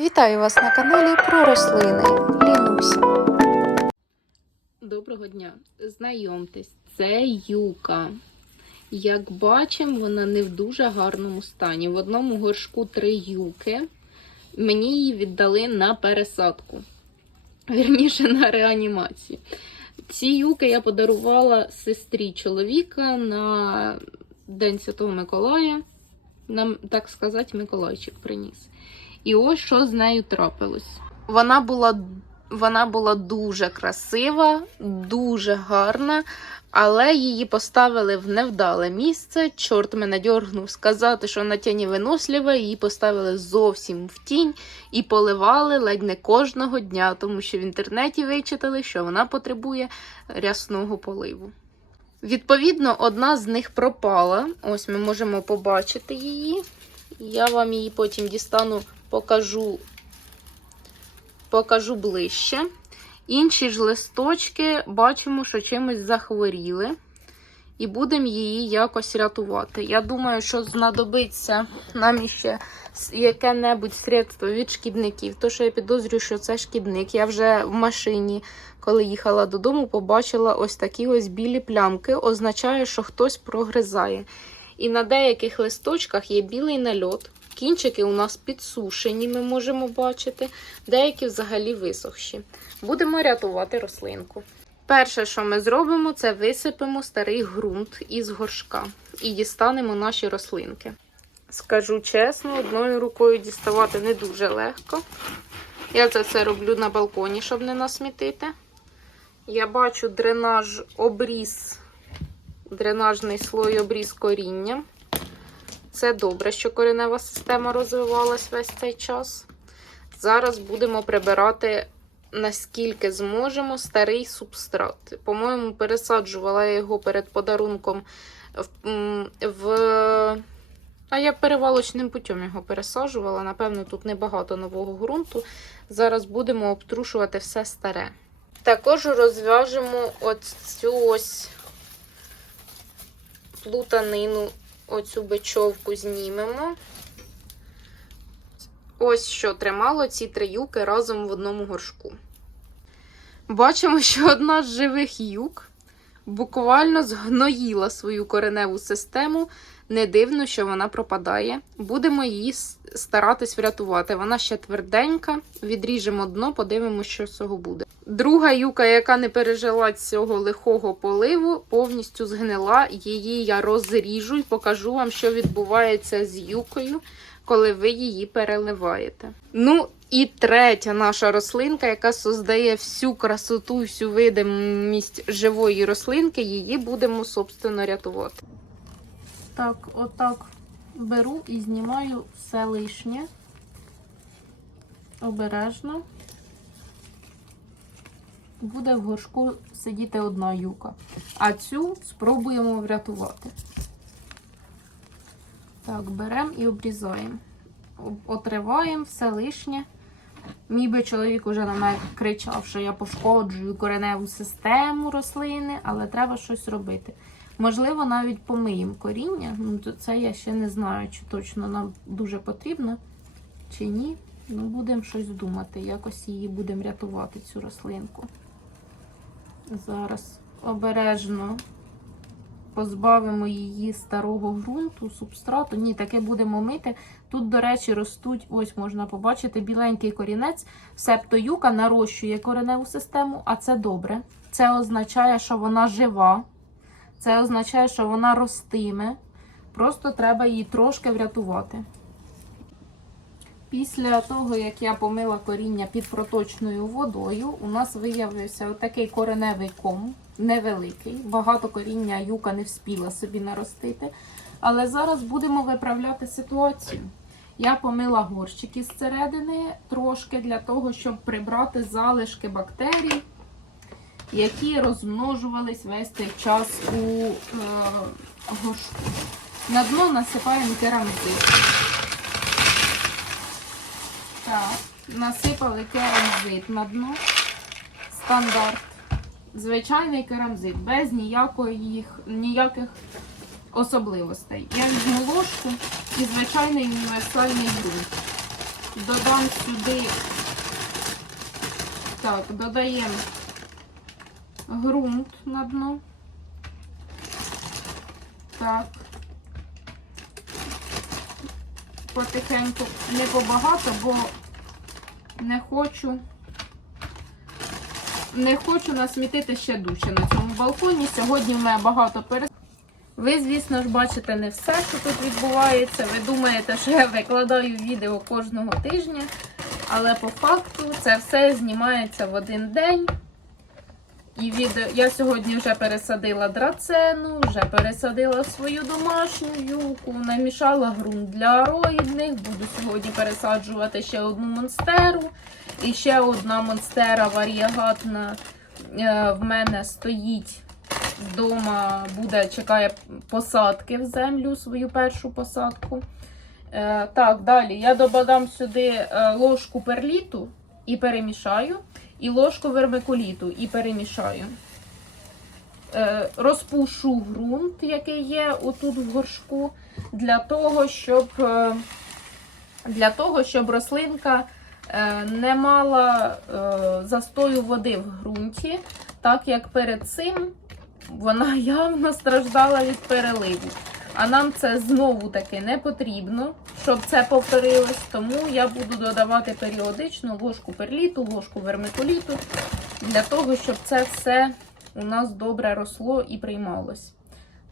Вітаю вас на каналі про рослини Лінуся. Доброго дня. Знайомтесь, це юка. Як бачимо, вона не в дуже гарному стані. В одному горшку три юки. Мені її віддали на пересадку. Вірніше на реанімацію. Ці юки я подарувала сестрі чоловіка на День Святого Миколая. Нам, так сказати, Миколайчик приніс. І ось що з нею трапилось. Вона була вона була дуже красива, дуже гарна, але її поставили в невдале місце. Чорт мене дьоргнув сказати, що на тіні винослива, її поставили зовсім в тінь і поливали ледь не кожного дня, тому що в інтернеті вичитали, що вона потребує рясного поливу. Відповідно, одна з них пропала. Ось ми можемо побачити її. Я вам її потім дістану, покажу покажу ближче. Інші ж листочки бачимо, що чимось захворіли, і будемо її якось рятувати. Я думаю, що знадобиться нам іще яке-небудь средство від шкідників. То, що я підозрюю, що це шкідник. Я вже в машині, коли їхала додому, побачила ось такі ось білі плямки. Означає, що хтось прогризає. І на деяких листочках є білий нальот. Кінчики у нас підсушені, ми можемо бачити, деякі взагалі висохші. Будемо рятувати рослинку. Перше, що ми зробимо, це висипемо старий ґрунт із горшка і дістанемо наші рослинки. Скажу чесно, одною рукою діставати не дуже легко. Я це все роблю на балконі, щоб не насмітити. Я бачу дренаж обріз, дренажний слой обріз коріння. Це добре, що коренева система розвивалась весь цей час. Зараз будемо прибирати, наскільки зможемо, старий субстрат. По-моєму, пересаджувала я його перед подарунком в. А я перевалочним путем його пересаджувала. Напевно, тут небагато нового ґрунту. Зараз будемо обтрушувати все старе. Також розв'яжемо оцю ось плутанину оцю бечовку знімемо. Ось що тримало ці три юки разом в одному горшку. Бачимо, що одна з живих юк буквально згноїла свою кореневу систему. Не дивно, що вона пропадає. Будемо її старатись врятувати. Вона ще тверденька, відріжемо дно, подивимося, що з цього буде. Друга юка, яка не пережила цього лихого поливу, повністю згнила. Її я розріжу і покажу вам, що відбувається з юкою, коли ви її переливаєте. Ну, і третя наша рослинка, яка создає всю красоту, всю видимість живої рослинки, її будемо, собственно, рятувати. Так, отак беру і знімаю все лишнє. Обережно. Буде в горшку сидіти одна юка. А цю спробуємо врятувати. Так, беремо і обрізаємо. Отриваємо все лишнє. Мій би чоловік уже на мене кричав, що я пошкоджую кореневу систему рослини, але треба щось робити. Можливо, навіть помиємо коріння. Ну, Це я ще не знаю, чи точно нам дуже потрібно, чи ні. Ну, будемо щось думати. Якось її будемо рятувати, цю рослинку. Зараз обережно позбавимо її старого ґрунту, субстрату. Ні, таке будемо мити. Тут, до речі, ростуть, ось можна побачити, біленький корінець. Себто юка нарощує кореневу систему, а це добре. Це означає, що вона жива. Це означає, що вона ростиме. Просто треба її трошки врятувати. Після того, як я помила коріння під проточною водою, у нас виявився отакий кореневий ком, невеликий. Багато коріння юка не вспіла собі наростити. Але зараз будемо виправляти ситуацію. Я помила горщики з середини трошки для того, щоб прибрати залишки бактерій, які розмножувались весь цей час у е, горшку. На дно насипаємо керамзит. Так, насипали керамзит на дно. Стандарт. Звичайний керамзит, без ніякої, ніяких особливостей. Я візьму ложку і звичайний універсальний ґрунт. додам сюди. Так, додаємо ґрунт на дно. Так. Потихеньку, не побагато, бо не хочу. Не хочу насмітити ще дужче на цьому балконі. Сьогодні в мене багато перес... Ви, звісно ж, бачите не все, що тут відбувається. Ви думаєте, що я викладаю відео кожного тижня, але по факту це все знімається в один день. І відео я сьогодні вже пересадила драцену, вже пересадила свою домашню юку, намішала ґрунт для ароїдних. Буду сьогодні пересаджувати ще одну монстеру. І ще одна монстера варіагатна е, в мене стоїть вдома, буде, чекає посадки в землю, свою першу посадку. Е, так, далі я додам сюди е, ложку перліту і перемішаю, і ложку вермикуліту і перемішаю. Е, розпушу ґрунт, який є отут в горшку, для того, щоб, е, для того, щоб рослинка е, не мала застою води в ґрунті, так як перед цим вона явно страждала від переливу. А нам це знову таки не потрібно, щоб це повторилось. Тому я буду додавати періодично ложку перліту, ложку вермикуліту, для того, щоб це все у нас добре росло і приймалось.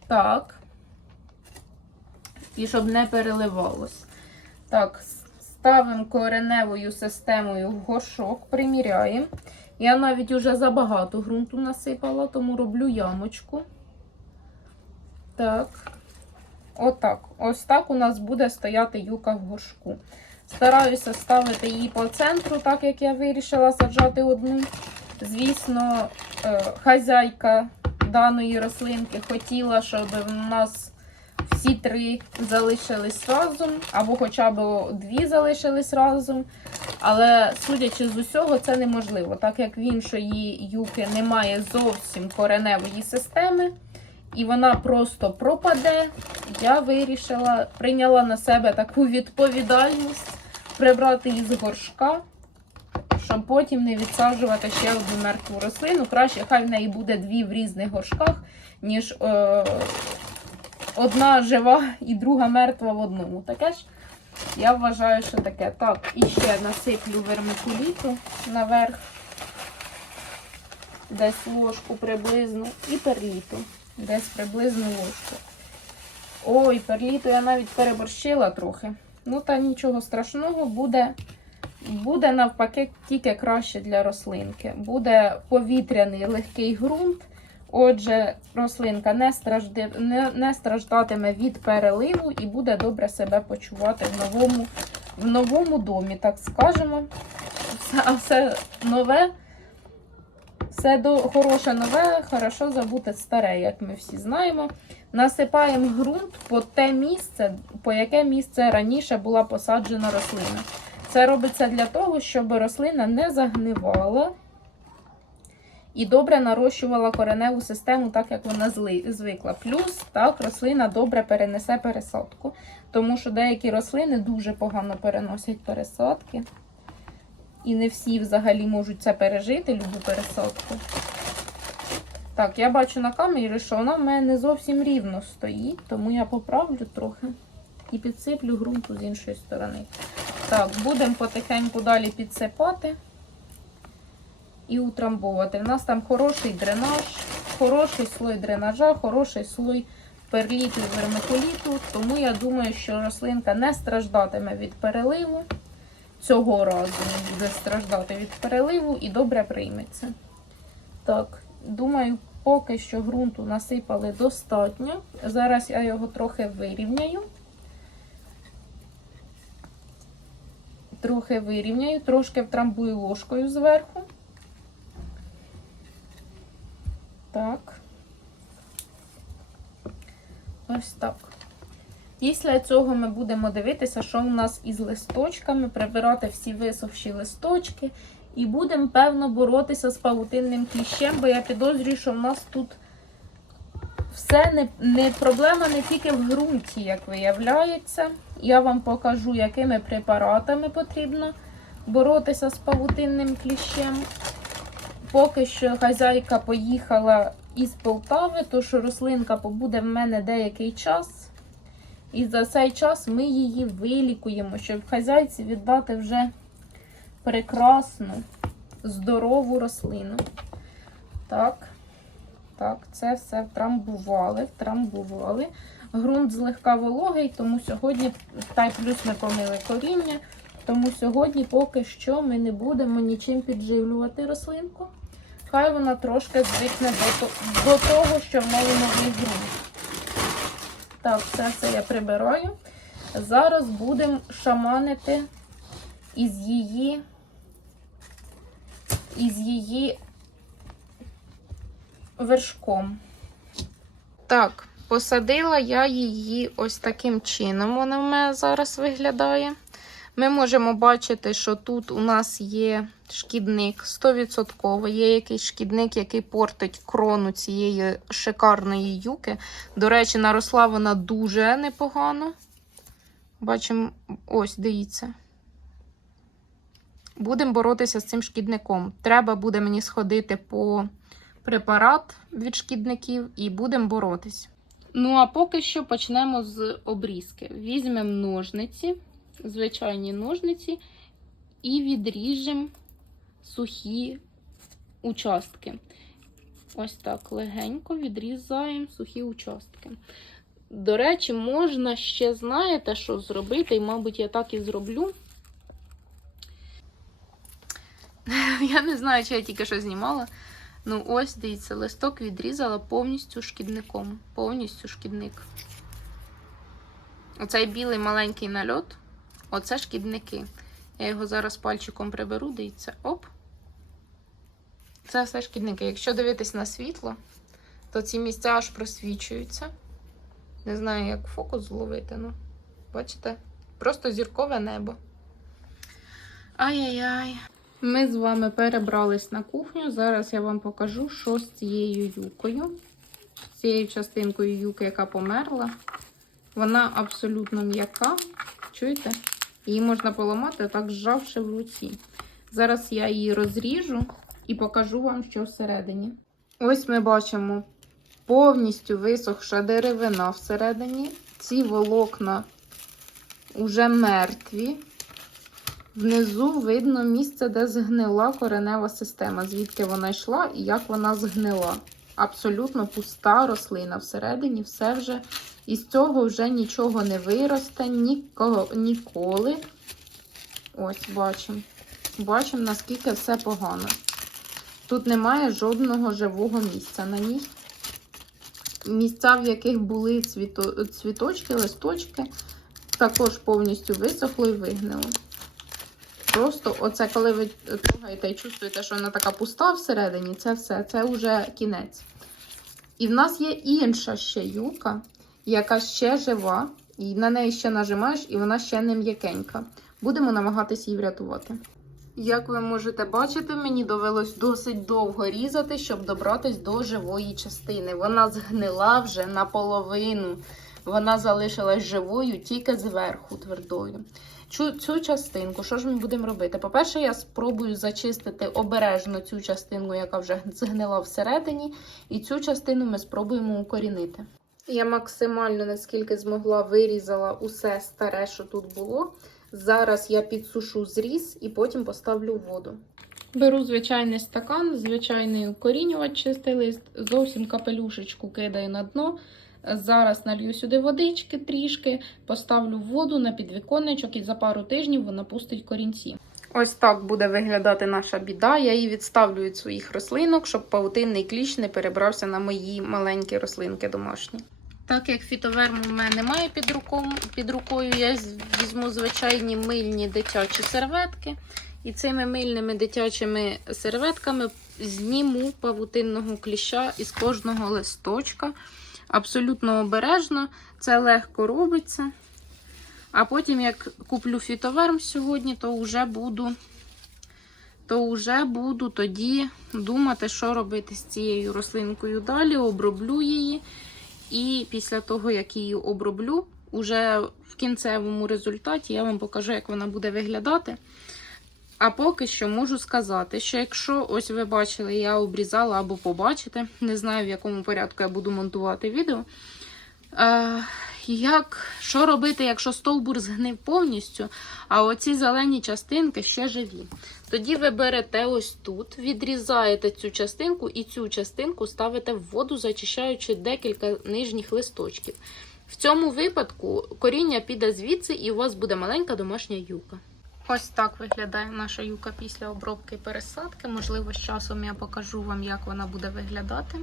Так. І щоб не переливалось. Так, ставимо кореневою системою горшок, приміряємо. Я навіть уже забагато ґрунту насипала, тому роблю ямочку. Так. Отак. Ось так у нас буде стояти юка в горшку. Стараюся ставити її по центру, так як я вирішила саджати одну. Звісно, е, хазяйка даної рослинки хотіла, щоб у нас всі три залишились разом, або хоча б дві залишились разом. Але судячи з усього, це неможливо, так як в іншої юки немає зовсім кореневої системи, і вона просто пропаде. Я вирішила, прийняла на себе таку відповідальність прибрати її з горшка, щоб потім не відсаджувати ще одну мертву рослину. Краще, хай в неї буде дві в різних горшках, ніж е, одна жива і друга мертва в одному. Таке ж я вважаю, що таке. Так, і ще насиплю вермикуліту наверх, десь ложку приблизно, і перліту. Десь приблизно ложку. Ой, перліту я навіть переборщила трохи. Ну, та нічого страшного, буде, буде навпаки тільки краще для рослинки. Буде повітряний легкий ґрунт. Отже, рослинка не, стражди, не, не страждатиме від переливу і буде добре себе почувати в новому, в новому домі, так скажемо. А все нове, все до, хороше нове, хорошо забути старе, як ми всі знаємо. Насипаємо ґрунт по те місце, по яке місце раніше була посаджена рослина. Це робиться для того, щоб рослина не загнивала і добре нарощувала кореневу систему, так як вона звикла. Плюс так, рослина добре перенесе пересадку, тому що деякі рослини дуже погано переносять пересадки. І не всі взагалі можуть це пережити, любу пересадку. Так, я бачу на камері, що вона в мене не зовсім рівно стоїть, тому я поправлю трохи і підсиплю ґрунту з іншої сторони. Так, будемо потихеньку далі підсипати і утрамбовувати. У нас там хороший дренаж, хороший слой дренажа, хороший слой перліту і вермикуліту. Тому я думаю, що рослинка не страждатиме від переливу. Цього разу не буде страждати від переливу і добре прийметься. Так, думаю, поки що ґрунту насипали достатньо. Зараз я його трохи вирівняю. Трохи вирівняю, трошки втрамбую ложкою зверху. Так. Ось так. Після цього ми будемо дивитися, що у нас із листочками, прибирати всі висохші листочки. І будемо, певно, боротися з павутинним кліщем, бо я підозрюю, що в нас тут все не, не проблема не тільки в ґрунті, як виявляється. Я вам покажу, якими препаратами потрібно боротися з павутинним кліщем. Поки що хазяйка поїхала із Полтави, тож рослинка побуде в мене деякий час. І за цей час ми її вилікуємо, щоб хазяйці віддати вже прекрасну, здорову рослину. Так, так, це все втрамбували, втрамбували. Ґрунт злегка вологий, тому сьогодні, та й плюс ми помили коріння, тому сьогодні поки що ми не будемо нічим підживлювати рослинку. Хай вона трошки звикне до, того, що в неї новий ґрунт. Так, все це я прибираю. Зараз будемо шаманити із її, із її вершком. Так, посадила я її ось таким чином. Вона в мене зараз виглядає. Ми можемо бачити, що тут у нас є шкідник 100%. Є якийсь шкідник, який портить крону цієї шикарної юки. До речі, наросла вона дуже непогано. Бачимо, ось, дивіться. Будемо боротися з цим шкідником. Треба буде мені сходити по препарат від шкідників і будемо боротись. Ну, а поки що почнемо з обрізки. Візьмемо ножниці, звичайні ножниці, і відріжемо сухі участки. Ось так легенько відрізаємо сухі участки. До речі, можна ще, знаєте, що зробити, і, мабуть, я так і зроблю. Я не знаю, чи я тільки що знімала. Ну, ось, дивіться, листок відрізала повністю шкідником. Повністю шкідник. Оцей білий маленький нальот, оце шкідники. Я його зараз пальчиком приберу, дивіться, оп. Це все шкідники. Якщо дивитись на світло, то ці місця аж просвічуються. Не знаю, як фокус зловити, ну, бачите? Просто зіркове небо. Ай-яй-яй. Ми з вами перебрались на кухню. Зараз я вам покажу, що з цією юкою, з цією частинкою юки, яка померла. Вона абсолютно м'яка. Чуєте? Її можна поламати, так зжавши в руці. Зараз я її розріжу і покажу вам, що всередині. Ось ми бачимо повністю висохша деревина всередині. Ці волокна вже мертві. Внизу видно місце, де згнила коренева система, звідки вона йшла і як вона згнила. Абсолютно пуста рослина всередині, все вже із цього вже нічого не виросте ніколи. Ось, бачимо. Бачимо, наскільки все погано. Тут немає жодного живого місця на ній. Місця, в яких були цвіто, цвіточки, листочки, також повністю висохло і вигнило. Просто оце, коли ви трогаєте і чувствуєте, що вона така пуста всередині, це все, це вже кінець. І в нас є інша ще юка, яка ще жива, і на неї ще нажимаєш, і вона ще не м'якенька. Будемо намагатися її врятувати. Як ви можете бачити, мені довелось досить довго різати, щоб добратись до живої частини. Вона згнила вже наполовину. Вона залишилась живою тільки зверху твердою. Цю, цю частинку, що ж ми будемо робити? По-перше, я спробую зачистити обережно цю частинку, яка вже згнила всередині, і цю частину ми спробуємо укорінити. Я максимально, наскільки змогла, вирізала усе старе, що тут було. Зараз я підсушу зріз і потім поставлю в воду. Беру звичайний стакан, звичайний укорінювач, чистий лист, зовсім капелюшечку кидаю на дно. Зараз налью сюди водички трішки, поставлю в воду на підвіконничок і за пару тижнів вона пустить корінці. Ось так буде виглядати наша біда. Я її відставлю від своїх рослинок, щоб павутинний кліщ не перебрався на мої маленькі рослинки домашні. Так як фітоверму в мене немає під, руком, під рукою, я візьму звичайні мильні дитячі серветки. І цими мильними дитячими серветками зніму павутинного кліща із кожного листочка. Абсолютно обережно, це легко робиться. А потім, як куплю фітоверм сьогодні, то вже буду, то вже буду тоді думати, що робити з цією рослинкою далі. Оброблю її. І після того, як її оброблю, уже в кінцевому результаті я вам покажу, як вона буде виглядати. А поки що можу сказати, що якщо ось ви бачили, я обрізала або побачите, не знаю в якому порядку я буду монтувати відео. Як, що робити, якщо стовбур згнив повністю, а оці зелені частинки ще живі? Тоді ви берете ось тут, відрізаєте цю частинку і цю частинку ставите в воду, зачищаючи декілька нижніх листочків. В цьому випадку коріння піде звідси, і у вас буде маленька домашня юка. Ось так виглядає наша юка після обробки пересадки. Можливо, з часом я покажу вам, як вона буде виглядати.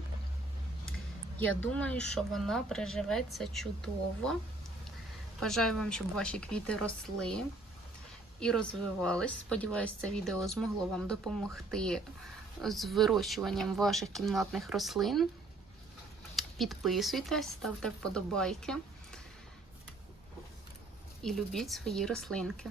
Я думаю, що вона приживеться чудово. Бажаю вам, щоб ваші квіти росли і розвивались. Сподіваюсь, це відео змогло вам допомогти з вирощуванням ваших кімнатних рослин. Підписуйтесь, ставте вподобайки і любіть свої рослинки.